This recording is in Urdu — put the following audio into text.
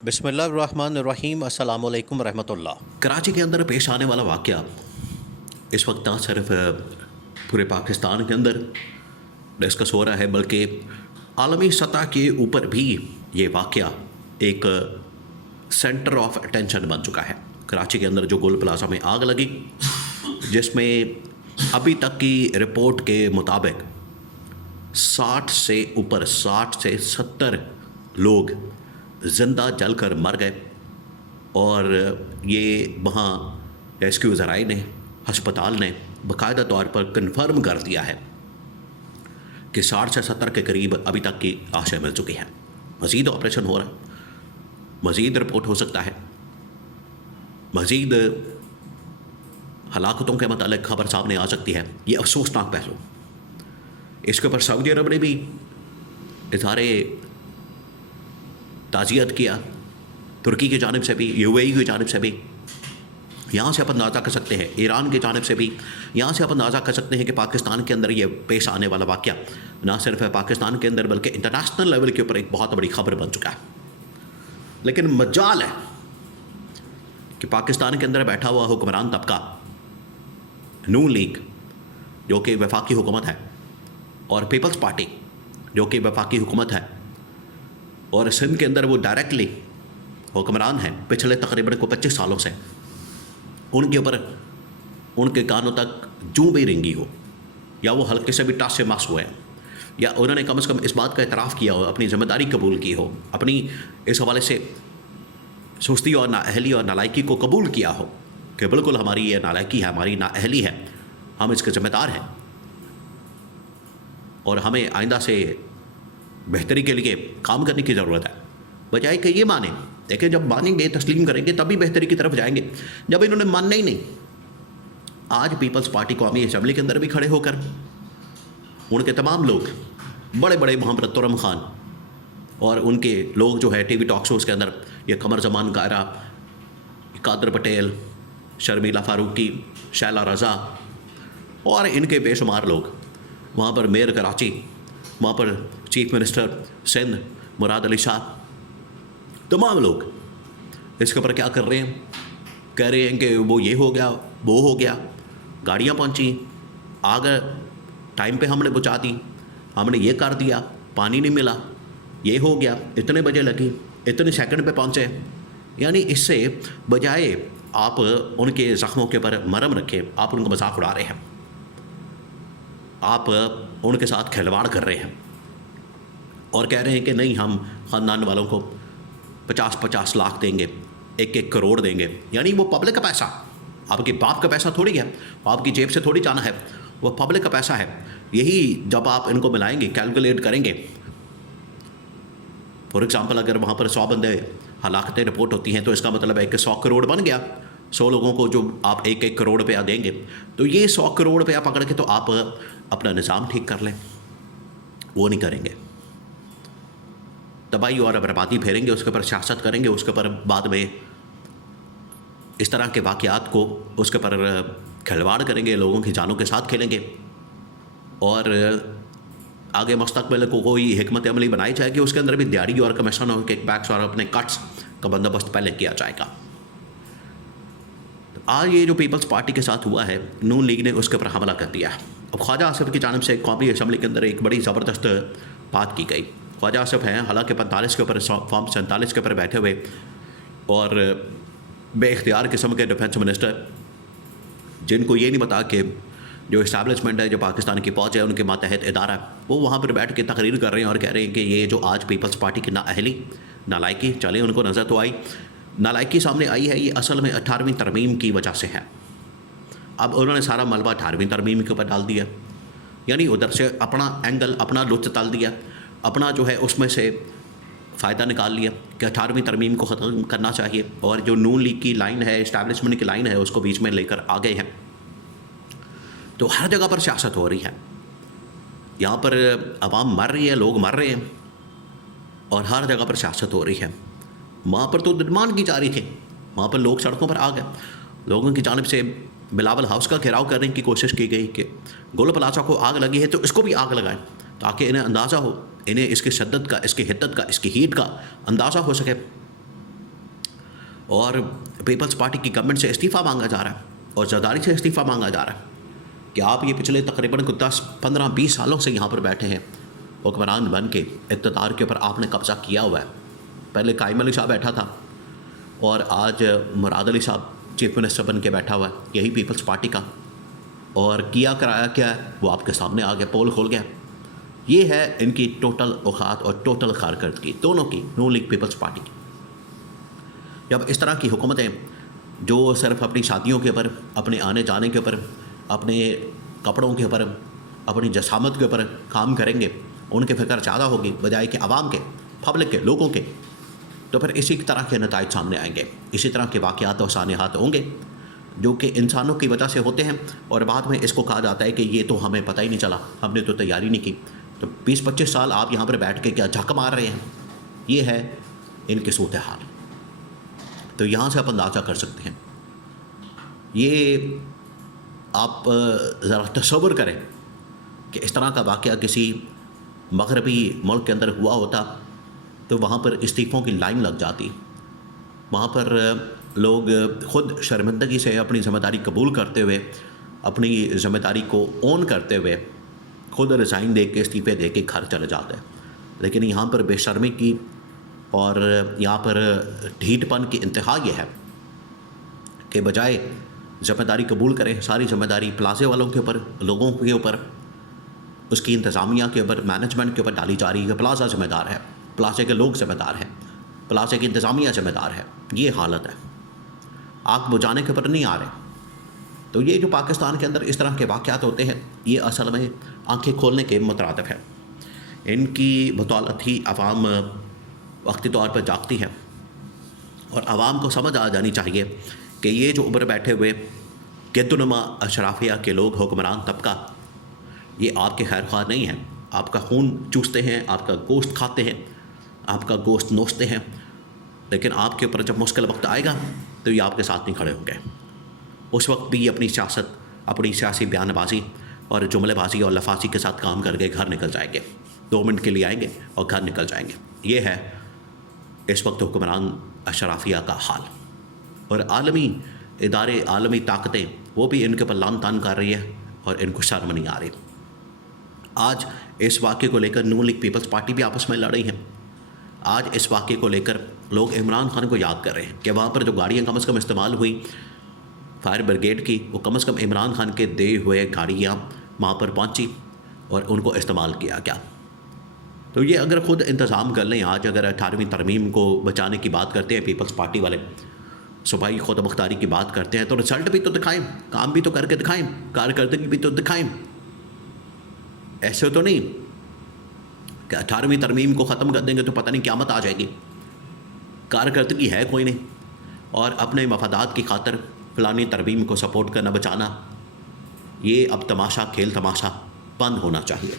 بسم اللہ الرحمن الرحیم، السلام علیکم ورحمۃ اللہ۔ کراچی کے اندر پیش آنے والا واقعہ اس وقت نہ صرف پورے پاکستان کے اندر ڈسکس ہو رہا ہے بلکہ عالمی سطح کے اوپر بھی یہ واقعہ ایک سینٹر آف اٹینشن بن چکا ہے۔ کراچی کے اندر جو گول پلازا میں آگ لگی، جس میں ابھی تک کی رپورٹ کے مطابق 60 سے 70 لوگ زندہ جل کر مر گئے، اور یہ وہاں ریسکیو ذرائع نے، ہسپتال نے باقاعدہ طور پر کنفرم کر دیا ہے کہ 60 سے 70 کے قریب ابھی تک کی لاشیں مل چکی ہیں۔ مزید آپریشن ہو رہا ہے، مزید رپورٹ ہو سکتا ہے، مزید ہلاکتوں کے متعلق خبر سامنے آ سکتی ہے۔ یہ افسوسناک پہلو، اس کے اوپر سعودی عرب نے بھی اظہار تعزیت کیا، ترکی کی جانب سے بھی، یو اے ای کی جانب سے بھی۔ یہاں سے آپ اندازہ کر سکتے ہیں، ایران کی جانب سے بھی یہاں سے آپ اندازہ کر سکتے ہیں کہ پاکستان کے اندر یہ پیش آنے والا واقعہ نہ صرف پاکستان کے اندر بلکہ انٹرنیشنل لیول کے اوپر ایک بہت بڑی خبر بن چکا ہے۔ لیکن مجال ہے کہ پاکستان کے اندر بیٹھا ہوا حکمران طبقہ نون لیگ، جو کہ وفاقی حکومت ہے، اور پیپلز پارٹی جو کہ وفاقی حکومت ہے، اور سندھ کے اندر وہ ڈائریکٹلی حکمران ہیں پچھلے تقریباً 25 سالوں سے، ان کے اوپر ان کے کانوں تک جوں بھی رنگی ہو، یا وہ ہلکے سے بھی ٹاس سے مس ہوئے ہیں، یا انہوں نے کم از کم اس بات کا اعتراف کیا ہو، اپنی ذمہ داری قبول کی ہو، اپنی اس حوالے سے سستی اور نااہلی اور نالائکی کو قبول کیا ہو کہ بالکل ہماری یہ نالائکی ہے، ہماری نااہلی ہے، ہم اس کے ذمہ دار ہیں، اور ہمیں آئندہ سے بہتری کے لیے کام کرنے کی ضرورت ہے، بجائے کہ یہ مانیں۔ دیکھیں، جب مانیں گے، تسلیم کریں گے، تبھی بہتری کی طرف جائیں گے۔ جب انہوں نے ماننا ہی نہیں، آج پیپلز پارٹی قومی اسمبلی کے اندر بھی کھڑے ہو کر ان کے تمام لوگ، بڑے بڑے محمد ترم خان اور ان کے لوگ جو ہے ٹی وی ٹاک شوز کے اندر، یہ قمر زمان گائرہ، قادر پٹیل، شرمیلا فاروقی، شیلا رضا اور ان کے بے شمار لوگ، وہاں پر میئر کراچی، وہاں پر چیف منسٹر سندھ مراد علی شاہ، تمام لوگ اس کے اوپر کیا کر رہے ہیں؟ کہہ رہے ہیں کہ وہ یہ ہو گیا، وہ ہو گیا، گاڑیاں پہنچی، آگ ٹائم پہ ہم نے بجھا دی، ہم نے یہ کر دیا، پانی نہیں ملا، یہ ہو گیا، اتنے بجے لگی، اتنے سیکنڈ پہ پہنچے۔ یعنی اس سے بجائے آپ ان کے زخموں کے اوپر مرہم رکھیں، آپ ان کو مذاق اڑا رہے ہیں، آپ ان کے ساتھ کھلواڑ کر رہے ہیں، اور کہہ رہے ہیں کہ نہیں، ہم خاندان والوں کو 50 لاکھ دیں گے، 1 کروڑ دیں گے۔ یعنی وہ پبلک کا پیسہ، آپ کے باپ کا پیسہ تھوڑی ہے، آپ کی جیب سے تھوڑی جانا ہے، وہ پبلک کا پیسہ ہے۔ یہی جب آپ ان کو ملائیں گے، کیلکولیٹ کریں گے، فار ایگزامپل اگر وہاں پر 100 بندے ہلاکتیں رپورٹ ہوتی ہیں، تو اس کا مطلب ہے کہ 100 کروڑ بن گیا۔ 100 لوگوں کو جو آپ 1 کروڑ روپیہ دیں گے، تو یہ 100 کروڑ روپیہ پکڑ کے تو آپ اپنا نظام ٹھیک کر لیں، وہ نہیں کریں گے، تباہی اور بربادی پھیریں گے، اس کے اوپر سیاست کریں گے، اس کے اوپر بعد میں اس طرح کے واقعات کو اس کے اوپر کھلواڑ کریں گے، لوگوں کی جانوں کے ساتھ کھیلیں گے، اور آگے مستقبل کو کوئی حکمت عملی بنائی جائے گی، اس کے اندر بھی دیاری اور کمیشن اور کک بیکس اور اپنے کٹس کا بندوبست پہلے کیا جائے گا۔ آج یہ جو پیپلز پارٹی کے ساتھ ہوا ہے، نون لیگ نے اس کے اوپر حملہ کر دیا ہے۔ اب خواجہ آصف کی جانب سے قومی اسمبلی کے اندر ایک بڑی زبردست بات کی گئی۔ خواجہ آصف ہیں حالانکہ 45 کے اوپر، فارم 47 کے اوپر بیٹھے ہوئے، اور بے اختیار قسم کے ڈیفنس منسٹر، جن کو یہ نہیں پتا کہ جو اسٹیبلشمنٹ ہے، جو پاکستان کی فوج ہے، ان کے ماتحت ادارہ، وہ وہاں پر بیٹھ کے تقریر کر رہے ہیں اور کہہ رہے ہیں کہ یہ جو آج پیپلز پارٹی کی نااہلی، نالائکی، چلیں ان کو نظر تو آئی، نالائکی سامنے آئی ہے، یہ اصل میں 18ویں ترمیم کی وجہ سے ہے۔ اب انہوں نے سارا ملبہ 18ویں ترمیم کے اوپر ڈال دیا، یعنی ادھر سے اپنا اینگل، اپنا لطف تل دیا، اپنا جو ہے اس میں سے فائدہ نکال لیا کہ 18ویں ترمیم کو ختم کرنا چاہیے، اور جو نون لیگ کی لائن ہے، اسٹیبلشمنٹ کی لائن ہے، اس کو بیچ میں لے کر آ گئے ہیں۔ تو ہر جگہ پر سیاست ہو رہی ہے، یہاں پر عوام مر رہی ہے، لوگ مر رہے ہیں، اور ہر جگہ پر سیاست ہو رہی ہے۔ وہاں پر تو ڈیمانڈ کی جا رہی تھی، وہاں پر لوگ سڑکوں پر آ گئے، لوگوں کی جانب سے بلاول ہاؤس کا گھیراؤ کرنے کی کوشش کی گئی کہ گول پلازا کو آگ لگی ہے تو اس کو بھی آگ لگائیں، تاکہ انہیں اندازہ ہو، انہیں اس کی شدت کا، اس کی حدت کا، اس کی ہیٹ کا اندازہ ہو سکے۔ اور پیپلز پارٹی کی گورنمنٹ سے استعفیٰ مانگا جا رہا ہے اور زرداری سے استعفیٰ مانگا جا رہا ہے کہ آپ یہ پچھلے تقریباً 10 15 20 سالوں سے یہاں پر بیٹھے ہیں، حکمران بن کے اقتدار کے اوپر آپ نے قبضہ کیا ہوا ہے۔ پہلے قائم علی صاحب بیٹھا تھا اور آج مراد علی صاحب چیف منسٹر بن کے بیٹھا ہوا ہے، یہی پیپلز پارٹی کا، اور کیا کرایا کیا ہے وہ آپ کے سامنے آ گیا، پول کھول گیا۔ یہ ہے ان کی ٹوٹل اوقات اور ٹوٹل کارکردگی دونوں کی، نون لیگ پیپلز پارٹی کی۔ جب اس طرح کی حکومتیں جو صرف اپنی شادیوں کے اوپر، اپنے آنے جانے کے اوپر، اپنے کپڑوں کے اوپر، اپنی جسامت کے اوپر کام کریں گے، ان کی فکر زیادہ ہوگی بجائے کہ عوام کے، پبلک کے، لوگوں کے، تو پھر اسی طرح کے نتائج سامنے آئیں گے، اسی طرح کے واقعات اور سانحات ہوں گے جو کہ انسانوں کی وجہ سے ہوتے ہیں، اور بعد میں اس کو کہا جاتا ہے کہ یہ تو ہمیں پتہ ہی نہیں چلا، ہم نے تو تیاری نہیں کی۔ تو 20-25 سال آپ یہاں پر بیٹھ کے کیا جھک مار رہے ہیں؟ یہ ہے ان کی صورتحال۔ تو یہاں سے آپ اندازہ کر سکتے ہیں، یہ آپ ذرا تصور کریں کہ اس طرح کا واقعہ کسی مغربی ملک کے اندر ہوا ہوتا تو وہاں پر استعفوں کی لائن لگ جاتی، وہاں پر لوگ خود شرمندگی سے اپنی ذمہ داری قبول کرتے ہوئے، اپنی ذمہ داری کو اون کرتے ہوئے خود ریزائن دے کے، استعفے دے کے گھر چلے جاتے ہیں۔ لیکن یہاں پر بے شرمی کی اور یہاں پر ڈھیٹ پن کی انتہا یہ ہے کہ بجائے ذمہ داری قبول کریں، ساری ذمہ داری پلازے والوں کے اوپر، لوگوں کے اوپر، اس کی انتظامیہ کے اوپر، مینجمنٹ کے اوپر ڈالی جا رہی ہے۔ پلازہ ذمہ دار ہے، پلازے کے لوگ ذمہ دار ہیں، پلازے کی انتظامیہ ذمہ دار ہے۔ یہ حالت ہے، آگ بجھانے کے اوپر نہیں آ رہے۔ تو یہ جو پاکستان کے اندر اس طرح کے واقعات ہوتے ہیں، یہ اصل میں آنکھیں کھولنے کے مترادف ہے۔ ان کی بطولت ہی عوام وقتی طور پر جاگتی ہے، اور عوام کو سمجھ آ جانی چاہیے کہ یہ جو اوپر بیٹھے ہوئے گدنما اشرافیہ کے لوگ، حکمران طبقہ، یہ آپ کے خیر خواہ نہیں ہیں، آپ کا خون چوستے ہیں، آپ کا گوشت کھاتے ہیں، آپ کا گوشت نوچتے ہیں، لیکن آپ کے اوپر جب مشکل وقت آئے گا تو یہ آپ کے ساتھ نہیں کھڑے ہوں گے۔ اس وقت بھی اپنی سیاست، اپنی سیاسی بیان بازی اور جملے بازی اور لفاظی کے ساتھ کام کر کے گھر نکل جائیں گے، 2 منٹ کے لیے آئیں گے اور گھر نکل جائیں گے۔ یہ ہے اس وقت حکمران اشرافیہ کا حال، اور عالمی ادارے، عالمی طاقتیں وہ بھی ان کے اوپر لان تان کر رہی ہے اور ان کو شرم نہیں آ رہی۔ آج اس واقعے کو لے کر نون لیگ پیپلز پارٹی بھی آپس میں لڑ رہی ہیں۔ آج اس واقعے کو لے کر لوگ عمران خان کو یاد کر رہے ہیں کہ وہاں پر جو گاڑیاں کم از کم استعمال ہوئی فائر بریگیڈ کی، وہ کم از کم عمران خان کے دے ہوئے گاڑیاں وہاں پر پہنچی اور ان کو استعمال کیا گیا۔ تو یہ اگر خود انتظام کر لیں، آج اگر 18ویں ترمیم کو بچانے کی بات کرتے ہیں پیپلز پارٹی والے، صوبائی خود مختاری کی بات کرتے ہیں، تو رزلٹ بھی تو دکھائیں، کام بھی تو کر کے دکھائیں، کارکردگی بھی تو دکھائیں۔ ایسے تو نہیں کہ 18ویں ترمیم کو ختم کر دیں گے تو پتہ نہیں قیامت آ جائے گی، کارکردگی ہے کوئی نہیں، اور اپنے مفادات کی خاطر فلانی ترمیم کو سپورٹ کرنا، بچانا، یہ اب تماشا، کھیل تماشا بند ہونا چاہیے۔